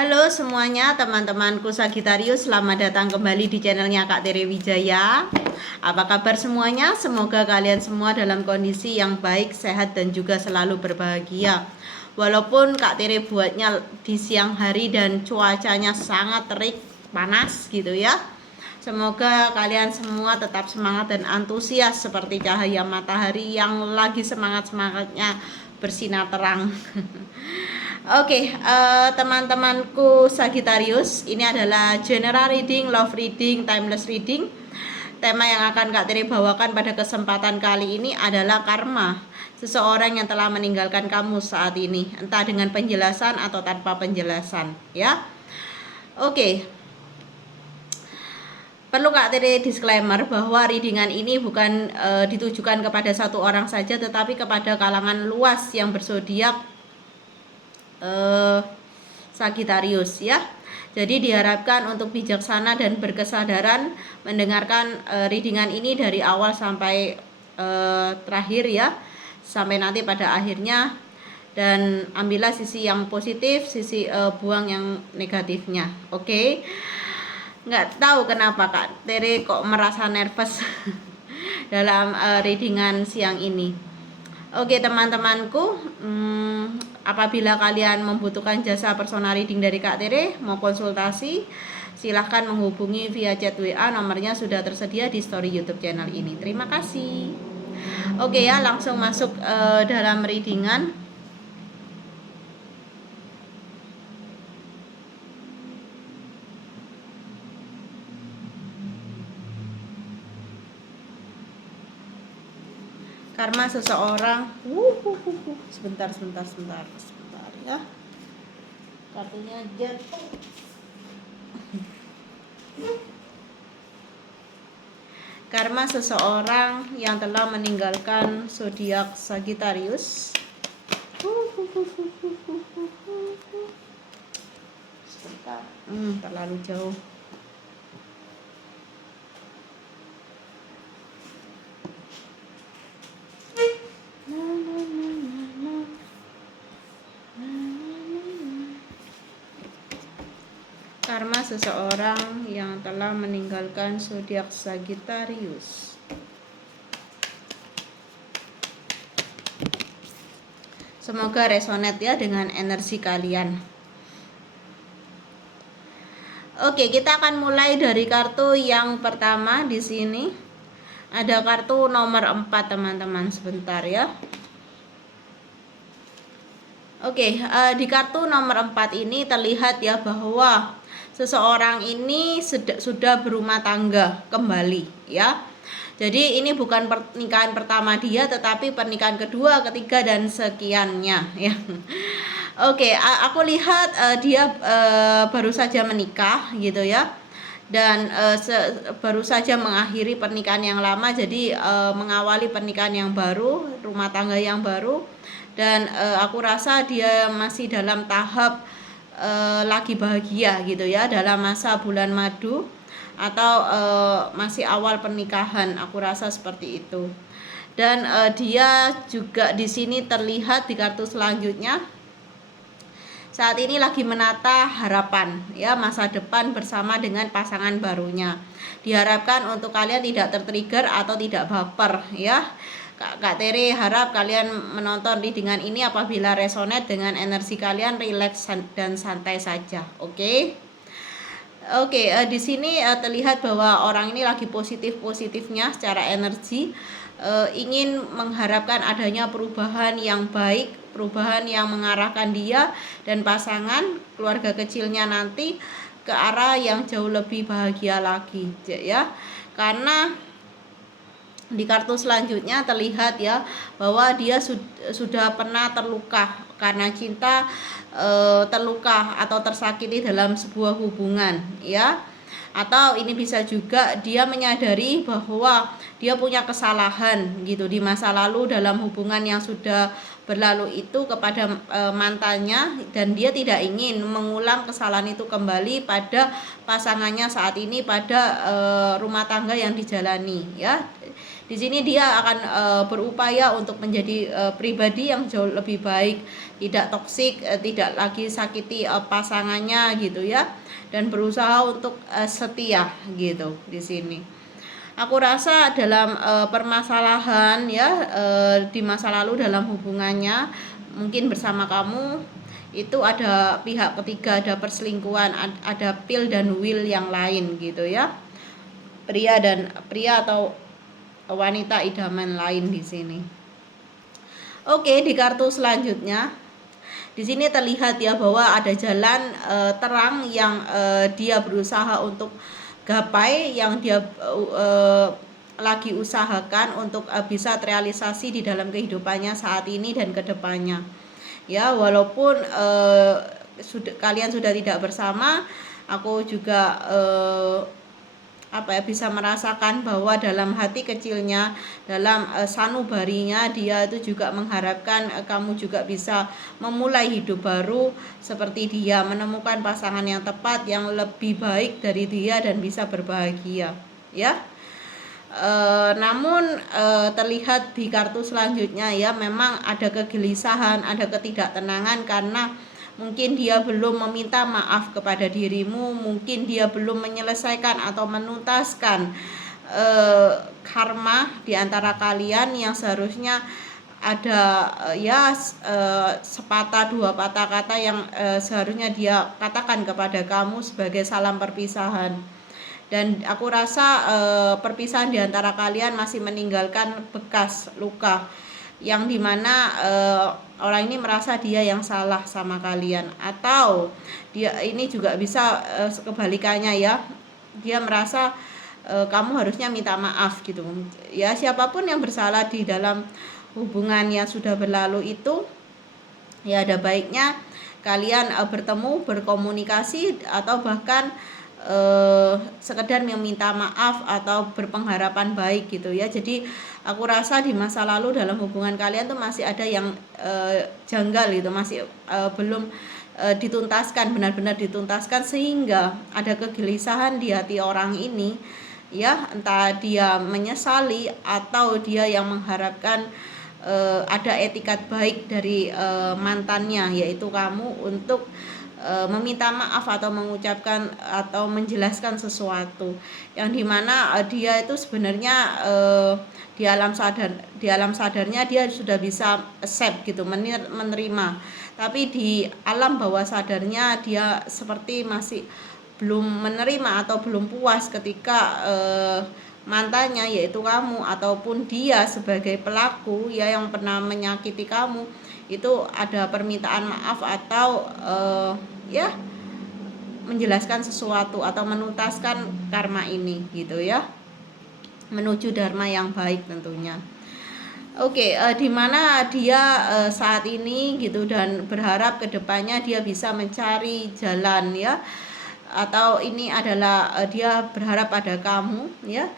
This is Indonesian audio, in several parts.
Halo semuanya teman-temanku Sagitarius, selamat datang kembali di channelnya Kak Tere Wijaya. Apa kabar semuanya? Semoga kalian semua dalam kondisi yang baik, sehat dan juga selalu berbahagia. Walaupun Kak Tere buatnya di siang hari dan cuacanya sangat terik, panas gitu ya. Semoga kalian semua tetap semangat dan antusias seperti cahaya matahari yang lagi semangat-semangatnya bersinar terang. Oke, teman-temanku Sagittarius, ini adalah general reading, love reading, timeless reading. Tema yang akan Kak Teri bawakan pada kesempatan kali ini adalah karma. Seseorang yang telah meninggalkan kamu saat ini, entah dengan penjelasan atau tanpa penjelasan, ya. Oke. Perlu Kak Teri disclaimer bahwa readingan ini bukan ditujukan kepada satu orang saja, tetapi kepada kalangan luas yang berzodiak Sagittarius ya. Jadi diharapkan untuk bijaksana dan berkesadaran mendengarkan readingan ini dari awal sampai terakhir ya, sampai nanti pada akhirnya, dan ambillah sisi yang positif, sisi buang yang negatifnya. Oke. Nggak tahu kenapa Kak Tere kok merasa nervous dalam readingan siang ini. Oke teman-temanku, apabila kalian membutuhkan jasa personal reading dari Kak Tere, mau konsultasi, silahkan menghubungi via chat WA, nomornya sudah tersedia di story YouTube channel ini. Terima kasih. Oke ya, langsung masuk dalam readingan. Karma seseorang. Sebentar ya. Kartunya jatuh. Karma seseorang yang telah meninggalkan zodiak Sagittarius. Sebentar. Terlalu jauh. Karma seseorang yang telah meninggalkan zodiak Sagittarius. Semoga resonate ya dengan energi kalian. Oke, kita akan mulai dari kartu yang pertama di sini. Ada kartu nomor 4 teman-teman, sebentar ya. Oke, di kartu nomor 4 ini terlihat ya bahwa seseorang ini sudah berumah tangga kembali ya. Jadi ini bukan pernikahan pertama dia, tetapi pernikahan kedua, ketiga dan sekiannya ya. Oke, aku lihat dia baru saja menikah gitu ya. Dan baru saja mengakhiri pernikahan yang lama, jadi mengawali pernikahan yang baru, rumah tangga yang baru. Dan aku rasa dia masih dalam tahap lagi bahagia gitu ya, dalam masa bulan madu atau masih awal pernikahan, aku rasa seperti itu. Dan dia juga di sini terlihat di kartu selanjutnya saat ini lagi menata harapan ya, masa depan bersama dengan pasangan barunya. Diharapkan untuk kalian tidak tertrigger atau tidak baper ya. Kak Tere harap kalian menonton readingan ini apabila resonate dengan energi kalian, rileks dan santai saja. Oke. Di sini terlihat bahwa orang ini lagi positifnya secara energi, ingin mengharapkan adanya perubahan yang baik, perubahan yang mengarahkan dia dan pasangan keluarga kecilnya nanti ke arah yang jauh lebih bahagia lagi ya. Karena di kartu selanjutnya terlihat ya bahwa dia sudah pernah terluka karena cinta, terluka atau tersakiti dalam sebuah hubungan ya. Atau ini bisa juga dia menyadari bahwa dia punya kesalahan gitu di masa lalu dalam hubungan yang sudah berlalu itu kepada mantannya, dan dia tidak ingin mengulang kesalahan itu kembali pada pasangannya saat ini, pada rumah tangga yang dijalani ya. Di sini dia akan berupaya untuk menjadi pribadi yang jauh lebih baik, tidak toksik, tidak lagi sakiti pasangannya gitu ya, dan berusaha untuk setia gitu di sini. Aku rasa dalam permasalahan ya di masa lalu dalam hubungannya mungkin bersama kamu itu ada pihak ketiga, ada perselingkuhan, ada pil dan will yang lain gitu ya. Pria atau wanita idaman lain di sini. Oke, di kartu selanjutnya di sini terlihat ya bahwa ada jalan terang yang dia berusaha untuk gapai, yang dia lagi usahakan untuk bisa terrealisasi di dalam kehidupannya saat ini dan kedepannya. Ya, walaupun kalian sudah tidak bersama, aku juga bisa merasakan bahwa dalam hati kecilnya, dalam sanubarinya dia itu juga mengharapkan kamu juga bisa memulai hidup baru seperti dia, menemukan pasangan yang tepat yang lebih baik dari dia dan bisa berbahagia ya. Namun terlihat di kartu selanjutnya ya, memang ada kegelisahan, ada ketidaktenangan karena mungkin dia belum meminta maaf kepada dirimu, mungkin dia belum menyelesaikan atau menuntaskan karma di antara kalian yang seharusnya ada sepatah dua patah kata yang seharusnya dia katakan kepada kamu sebagai salam perpisahan. Dan aku rasa perpisahan di antara kalian masih meninggalkan bekas luka yang dimana orang ini merasa dia yang salah sama kalian, atau dia ini juga bisa kebalikannya ya, dia merasa kamu harusnya minta maaf gitu ya. Siapapun yang bersalah di dalam hubungan yang sudah berlalu itu ya, ada baiknya kalian bertemu, berkomunikasi, atau bahkan sekedar meminta maaf atau berpengharapan baik gitu ya. Jadi aku rasa di masa lalu dalam hubungan kalian tuh masih ada yang janggal gitu, masih belum dituntaskan, benar-benar dituntaskan, sehingga ada kegelisahan di hati orang ini ya, entah dia menyesali atau dia yang mengharapkan ada etikat baik dari mantannya, yaitu kamu, untuk meminta maaf atau mengucapkan atau menjelaskan sesuatu yang dimana dia itu sebenarnya di alam sadarnya dia sudah bisa accept gitu, menerima, tapi di alam bawah sadarnya dia seperti masih belum menerima atau belum puas ketika mantannya, yaitu kamu, ataupun dia sebagai pelaku ya yang pernah menyakiti kamu, itu ada permintaan maaf atau menjelaskan sesuatu atau menuntaskan karma ini gitu ya, menuju dharma yang baik tentunya. Oke, dimana dia saat ini gitu, dan berharap kedepannya dia bisa mencari jalan ya, atau ini adalah dia berharap pada kamu ya,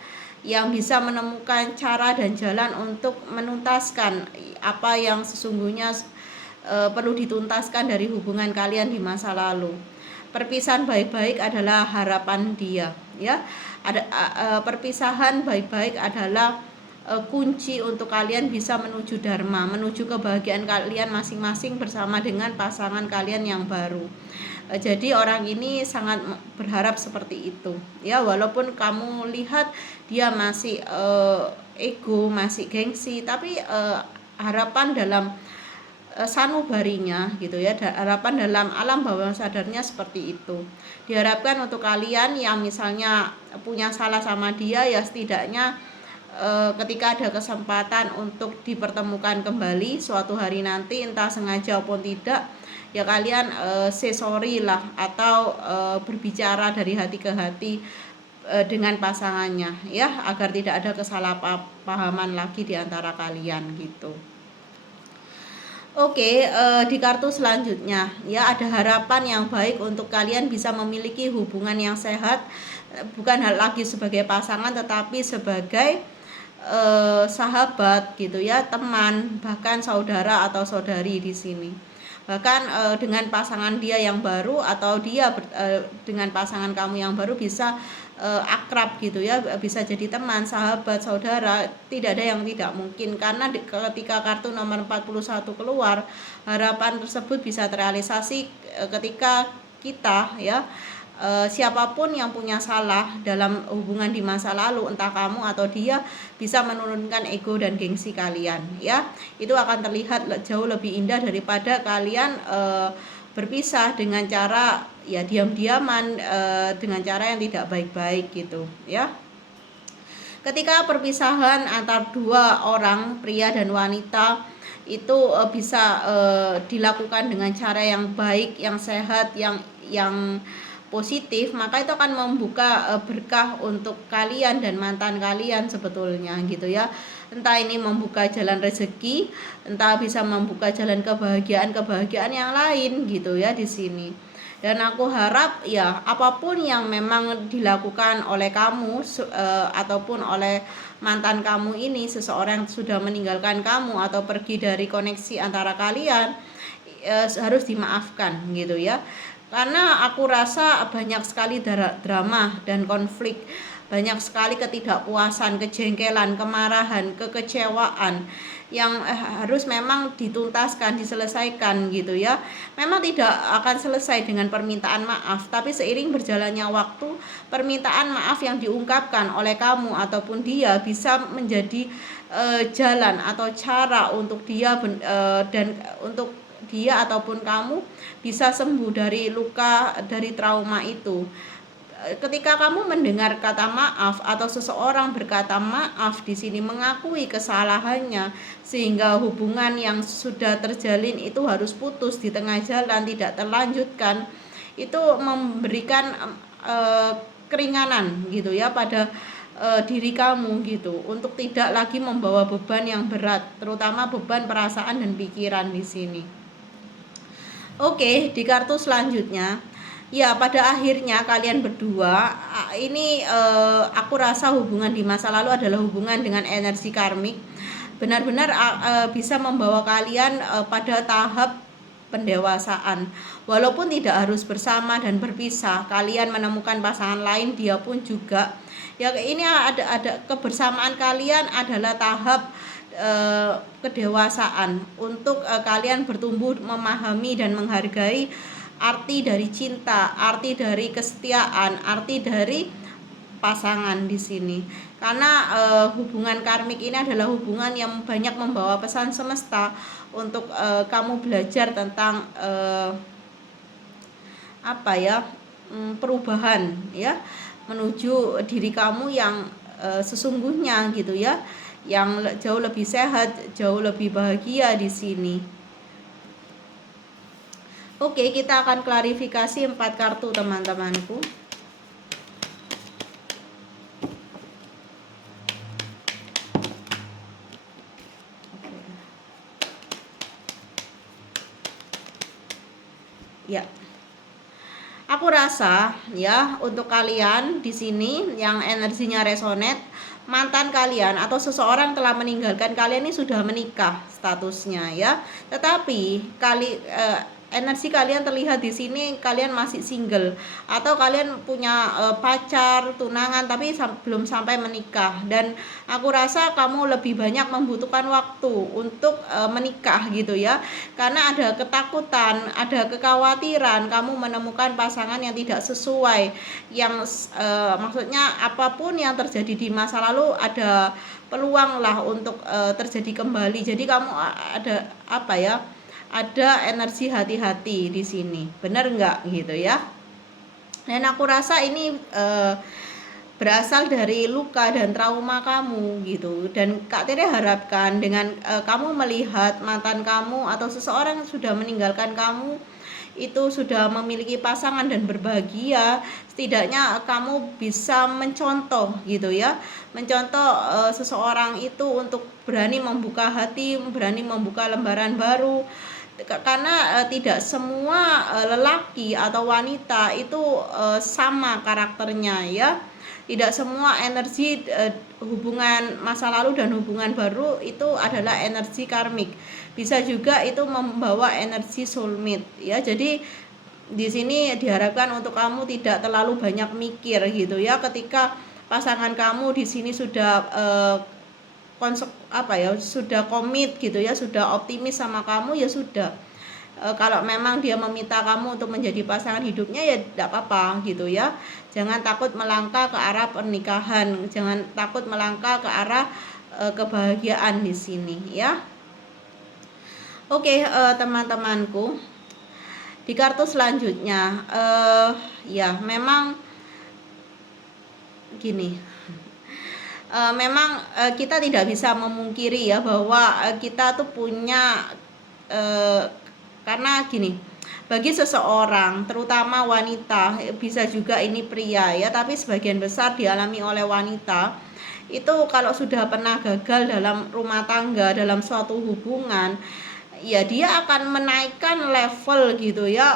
yang bisa menemukan cara dan jalan untuk menuntaskan apa yang sesungguhnya perlu dituntaskan dari hubungan kalian di masa lalu. Perpisahan baik-baik adalah harapan dia ya. Perpisahan baik-baik adalah kunci untuk kalian bisa menuju dharma, menuju kebahagiaan kalian masing-masing bersama dengan pasangan kalian yang baru. Jadi orang ini sangat berharap seperti itu ya, walaupun kamu lihat dia masih ego, masih gengsi, tapi harapan dalam sanubarinya gitu ya, harapan dalam alam bawah sadarnya seperti itu. Diharapkan untuk kalian yang misalnya punya salah sama dia ya, setidaknya ketika ada kesempatan untuk dipertemukan kembali suatu hari nanti, entah sengaja maupun tidak ya, kalian say sorry lah, atau berbicara dari hati ke hati dengan pasangannya ya, agar tidak ada kesalahpahaman lagi di antara kalian gitu. Oke, di kartu selanjutnya ya, ada harapan yang baik untuk kalian bisa memiliki hubungan yang sehat, bukan hal lagi sebagai pasangan tetapi sebagai sahabat gitu ya, teman, bahkan saudara atau saudari di sini. Bahkan dengan pasangan dia yang baru, atau dia dengan pasangan kamu yang baru bisa akrab gitu ya, bisa jadi teman, sahabat, saudara, tidak ada yang tidak mungkin, karena ketika kartu nomor 41 keluar, harapan tersebut bisa terrealisasi ketika kita ya, siapapun yang punya salah dalam hubungan di masa lalu, entah kamu atau dia, bisa menurunkan ego dan gengsi kalian ya. Itu akan terlihat jauh lebih indah daripada kalian berpisah dengan cara ya diam-diaman, dengan cara yang tidak baik-baik gitu ya. Ketika perpisahan antar dua orang, pria dan wanita, itu bisa dilakukan dengan cara yang baik, yang sehat, yang positif, maka itu akan membuka berkah untuk kalian dan mantan kalian sebetulnya gitu ya. Entah ini membuka jalan rezeki, entah bisa membuka jalan kebahagiaan yang lain gitu ya di sini. Dan aku harap ya apapun yang memang dilakukan oleh kamu ataupun oleh mantan kamu ini, seseorang yang sudah meninggalkan kamu atau pergi dari koneksi antara kalian, harus dimaafkan gitu ya. Karena aku rasa banyak sekali drama dan konflik, banyak sekali ketidakpuasan, kejengkelan, kemarahan, kekecewaan yang harus memang dituntaskan, diselesaikan gitu ya. Memang tidak akan selesai dengan permintaan maaf, tapi seiring berjalannya waktu, permintaan maaf yang diungkapkan oleh kamu ataupun dia bisa menjadi jalan atau cara untuk dia dan untuk dia ataupun kamu bisa sembuh dari luka, dari trauma itu. Ketika kamu mendengar kata maaf atau seseorang berkata maaf di sini, mengakui kesalahannya, sehingga hubungan yang sudah terjalin itu harus putus di tengah jalan, tidak terlanjutkan, itu memberikan keringanan gitu ya pada diri kamu gitu, untuk tidak lagi membawa beban yang berat, terutama beban perasaan dan pikiran di sini. Oke, di kartu selanjutnya, ya pada akhirnya kalian berdua ini aku rasa hubungan di masa lalu adalah hubungan dengan energi karmik, benar-benar bisa membawa kalian pada tahap pendewasaan. Walaupun tidak harus bersama dan berpisah, kalian menemukan pasangan lain, dia pun juga. Ya ini ada kebersamaan kalian adalah tahap kedewasaan untuk kalian bertumbuh, memahami dan menghargai arti dari cinta, arti dari kesetiaan, arti dari pasangan di sini. Karena hubungan karmik ini adalah hubungan yang banyak membawa pesan semesta untuk kamu belajar tentang perubahan ya, menuju diri kamu yang sesungguhnya gitu ya, yang jauh lebih sehat, jauh lebih bahagia di sini. Oke, kita akan klarifikasi 4 kartu teman-temanku. Ya. Aku rasa ya untuk kalian di sini yang energinya resonate, mantan kalian atau seseorang telah meninggalkan kalian ini sudah menikah statusnya ya. Tetapi energi kalian terlihat di sini kalian masih single, atau kalian punya pacar, tunangan tapi belum sampai menikah. Dan aku rasa kamu lebih banyak membutuhkan waktu untuk menikah gitu ya. Karena ada ketakutan, ada kekhawatiran kamu menemukan pasangan yang tidak sesuai, yang maksudnya apapun yang terjadi di masa lalu ada peluang lah untuk terjadi kembali. Jadi kamu ada energi hati-hati di sini, benar nggak gitu ya? Dan aku rasa ini berasal dari luka dan trauma kamu gitu. Dan Kak Tere harapkan dengan kamu melihat mantan kamu atau seseorang yang sudah meninggalkan kamu itu sudah memiliki pasangan dan berbahagia, setidaknya kamu bisa mencontoh gitu ya, mencontoh seseorang itu untuk berani membuka hati, berani membuka lembaran baru. Karena tidak semua lelaki atau wanita itu sama karakternya ya. Tidak semua energi hubungan masa lalu dan hubungan baru itu adalah energi karmik. Bisa juga itu membawa energi soulmate ya. Jadi di sini diharapkan untuk kamu tidak terlalu banyak mikir gitu ya. Ketika pasangan kamu di sini sudah sudah komit gitu ya, sudah optimis sama kamu, ya sudah. Kalau memang dia meminta kamu untuk menjadi pasangan hidupnya, ya tidak apa-apa gitu ya. Jangan takut melangkah ke arah pernikahan, jangan takut melangkah ke arah kebahagiaan di sini ya. Oke, teman-temanku, di kartu selanjutnya ya memang gini, memang kita tidak bisa memungkiri ya bahwa kita tuh punya karena gini, bagi seseorang terutama wanita, bisa juga ini pria ya, tapi sebagian besar dialami oleh wanita, itu kalau sudah pernah gagal dalam rumah tangga, dalam suatu hubungan, ya dia akan menaikkan level gitu ya,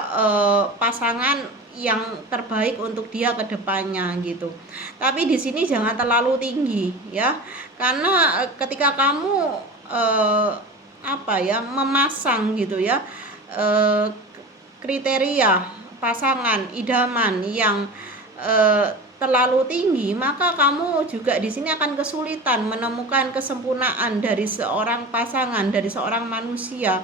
pasangan yang terbaik untuk dia ke depannya gitu. Tapi di sini jangan terlalu tinggi ya. Karena ketika kamu memasang gitu ya, kriteria pasangan idaman yang terlalu tinggi, maka kamu juga di sini akan kesulitan menemukan kesempurnaan dari seorang pasangan, dari seorang manusia.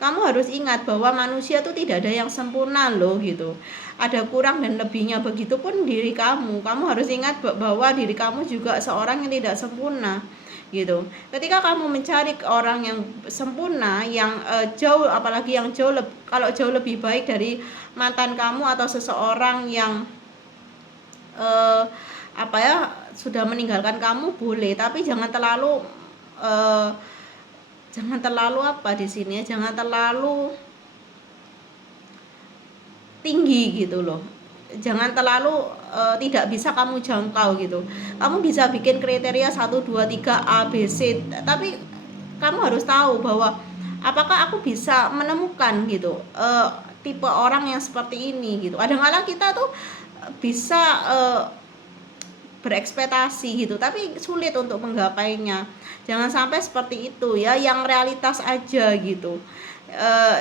Kamu harus ingat bahwa manusia itu tidak ada yang sempurna loh gitu. Ada kurang dan lebihnya, begitupun diri kamu. Kamu harus ingat bahwa diri kamu juga seorang yang tidak sempurna gitu. Ketika kamu mencari orang yang sempurna, yang kalau jauh lebih baik dari mantan kamu atau seseorang yang sudah meninggalkan kamu, boleh, tapi jangan terlalu di sini ya, jangan terlalu tinggi gitu loh. Jangan terlalu tidak bisa kamu jangkau gitu. Kamu bisa bikin kriteria 1, 2, 3 A, B, C, tapi kamu harus tahu bahwa apakah aku bisa menemukan gitu tipe orang yang seperti ini gitu. Kadang-kadang kita tuh bisa berekspektasi gitu, tapi sulit untuk menggapainya. Jangan sampai seperti itu ya, yang realitas aja gitu.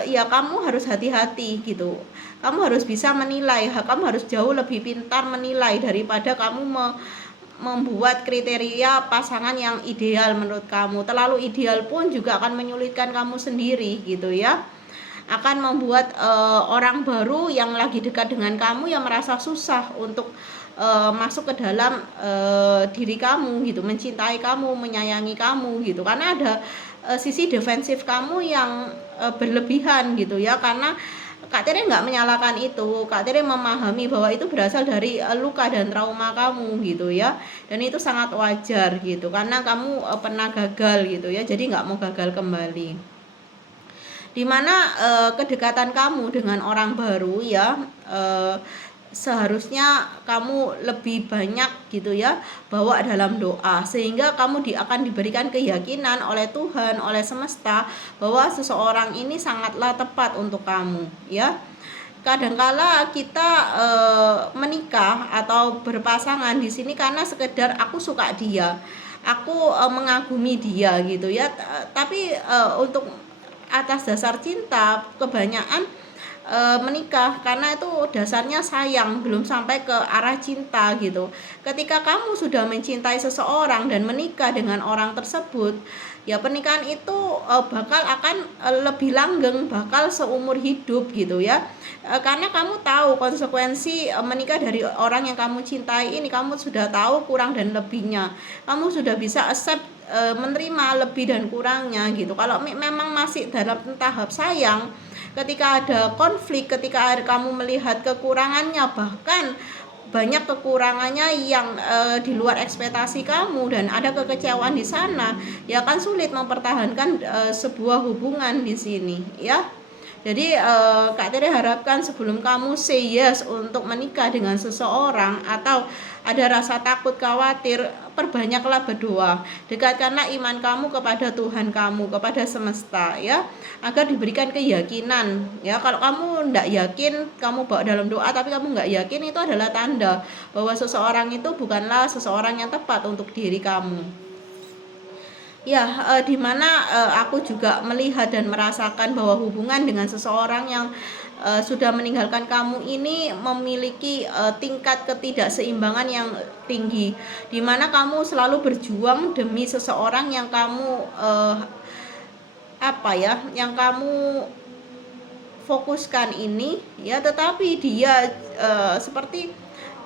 Ya kamu harus hati-hati gitu. Kamu harus bisa menilai, kamu harus jauh lebih pintar menilai daripada kamu membuat kriteria pasangan yang ideal menurut kamu. Terlalu ideal pun juga akan menyulitkan kamu sendiri gitu ya. Akan membuat orang baru yang lagi dekat dengan kamu yang merasa susah untuk masuk ke dalam diri kamu gitu, mencintai kamu, menyayangi kamu gitu, karena ada sisi defensif kamu yang berlebihan gitu ya. Karena Kak Tere nggak menyalahkan itu, Kak Tere memahami bahwa itu berasal dari luka dan trauma kamu gitu ya, dan itu sangat wajar gitu, karena kamu pernah gagal gitu ya, jadi nggak mau gagal kembali. Dimana kedekatan kamu dengan orang baru ya, seharusnya kamu lebih banyak gitu ya bawa dalam doa, sehingga kamu akan diberikan keyakinan oleh Tuhan, oleh semesta, bahwa seseorang ini sangatlah tepat untuk kamu ya. Kadangkala kita menikah atau berpasangan di sini karena sekedar aku suka dia, aku mengagumi dia gitu ya, tapi untuk atas dasar cinta kebanyakan menikah karena itu dasarnya sayang, belum sampai ke arah cinta gitu. Ketika kamu sudah mencintai seseorang dan menikah dengan orang tersebut, ya pernikahan itu bakal akan lebih langgeng, bakal seumur hidup gitu ya. Karena kamu tahu konsekuensi menikah dari orang yang kamu cintai ini, kamu sudah tahu kurang dan lebihnya, kamu sudah bisa accept, menerima lebih dan kurangnya gitu. Kalau memang masih dalam tahap sayang, ketika ada konflik, ketika kamu melihat kekurangannya, bahkan banyak kekurangannya yang di luar ekspektasi kamu, dan ada kekecewaan di sana, ya kan sulit mempertahankan sebuah hubungan di sini ya. Jadi Kak Tere harapkan sebelum kamu say yes untuk menikah dengan seseorang, atau ada rasa takut, khawatir, perbanyaklah berdoa. Dekatkanlah iman kamu kepada Tuhan kamu, kepada semesta ya, agar diberikan keyakinan ya. Kalau kamu tidak yakin, kamu bawa dalam doa tapi kamu nggak yakin, itu adalah tanda bahwa seseorang itu bukanlah seseorang yang tepat untuk diri kamu. Ya, dimana aku juga melihat dan merasakan bahwa hubungan dengan seseorang yang sudah meninggalkan kamu ini memiliki tingkat ketidakseimbangan yang tinggi, dimana kamu selalu berjuang demi seseorang yang kamu yang kamu fokuskan ini ya, tetapi dia seperti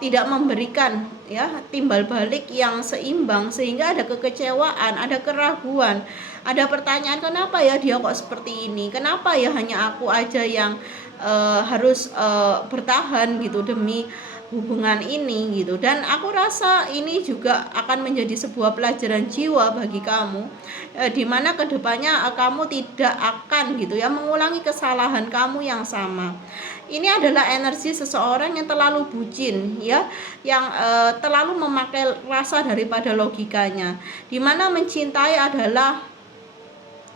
tidak memberikan ya timbal balik yang seimbang, sehingga ada kekecewaan, ada keraguan, ada pertanyaan, kenapa ya dia kok seperti ini, kenapa ya hanya aku aja yang harus bertahan gitu demi hubungan ini gitu. Dan aku rasa ini juga akan menjadi sebuah pelajaran jiwa bagi kamu, dimana kedepannya kamu tidak akan gitu ya mengulangi kesalahan kamu yang sama. Ini adalah energi seseorang yang terlalu bucin ya, yang terlalu memakai rasa daripada logikanya, dimana mencintai adalah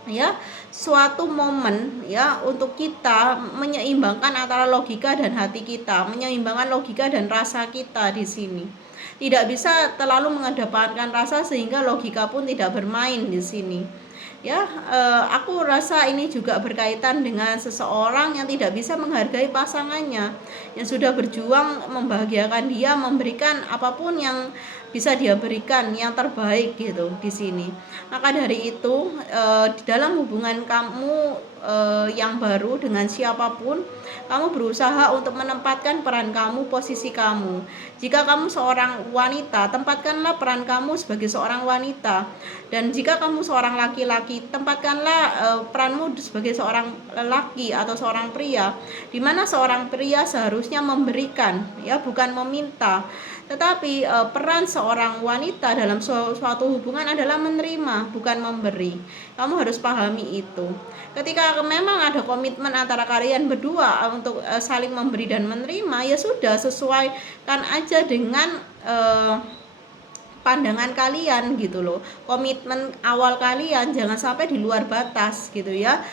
ya suatu momen ya untuk kita menyeimbangkan antara logika dan hati kita, menyeimbangkan logika dan rasa kita di sini. Tidak bisa terlalu mengedepankan rasa sehingga logika pun tidak bermain di sini. Ya, aku rasa ini juga berkaitan dengan seseorang yang tidak bisa menghargai pasangannya, yang sudah berjuang membahagiakan dia, memberikan apapun yang bisa dia berikan yang terbaik gitu di sini. Maka dari itu, di dalam hubungan kamu yang baru dengan siapapun, kamu berusaha untuk menempatkan peran kamu, posisi kamu. Jika kamu seorang wanita, tempatkanlah peran kamu sebagai seorang wanita. Dan jika kamu seorang laki-laki, tempatkanlah peranmu sebagai seorang lelaki atau seorang pria, di mana seorang pria seharusnya memberikan ya, bukan meminta. Tetapi peran seorang wanita dalam suatu hubungan adalah menerima, bukan memberi. Kamu harus pahami itu. Ketika memang ada komitmen antara kalian berdua untuk saling memberi dan menerima, ya sudah, sesuaikan aja dengan pandangan kalian gitu loh. Komitmen awal kalian jangan sampai di luar batas gitu ya.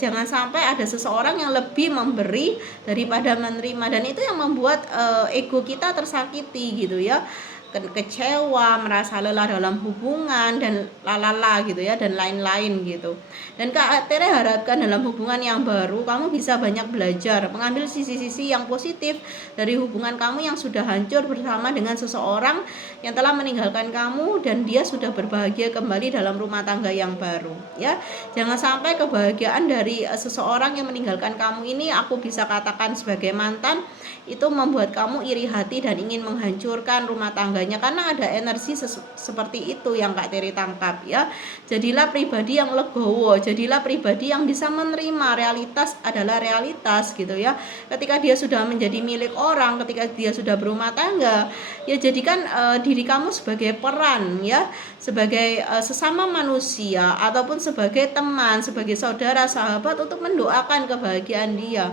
Jangan sampai ada seseorang yang lebih memberi daripada menerima, dan itu yang membuat ego kita tersakiti gitu ya, kecewa, merasa lelah dalam hubungan, dan lalala gitu ya, dan lain-lain gitu. Dan Kak Tere harapkan dalam hubungan yang baru kamu bisa banyak belajar, mengambil sisi-sisi yang positif dari hubungan kamu yang sudah hancur bersama dengan seseorang yang telah meninggalkan kamu, dan dia sudah berbahagia kembali dalam rumah tangga yang baru ya. Jangan sampai kebahagiaan dari seseorang yang meninggalkan kamu ini, aku bisa katakan sebagai mantan, itu membuat kamu iri hati dan ingin menghancurkan rumah tangganya, karena ada energi seperti itu yang Kak Teri tangkap ya. Jadilah pribadi yang legowo, jadilah pribadi yang bisa menerima realitas adalah realitas gitu ya. Ketika dia sudah menjadi milik orang, ketika dia sudah berumah tangga, ya jadikan diri kamu sebagai peran ya, sebagai sesama manusia ataupun sebagai teman, sebagai saudara, sahabat, untuk mendoakan kebahagiaan dia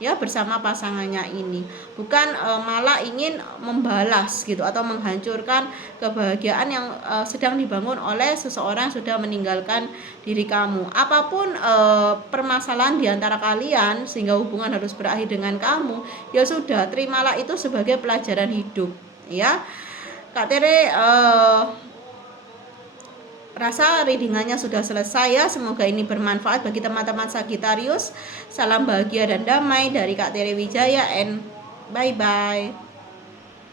ya bersama pasangannya ini, bukan malah ingin membalas gitu atau menghancurkan kebahagiaan yang sedang dibangun oleh seseorang yang sudah meninggalkan diri kamu. Apapun permasalahan di antara kalian sehingga hubungan harus berakhir dengan kamu, ya sudah, terimalah itu sebagai pelajaran hidup ya. Kak Tere rasa readingannya sudah selesai ya. Semoga ini bermanfaat bagi teman-teman Sagittarius. Salam bahagia dan damai dari Kak Tere Wijaya, and bye bye.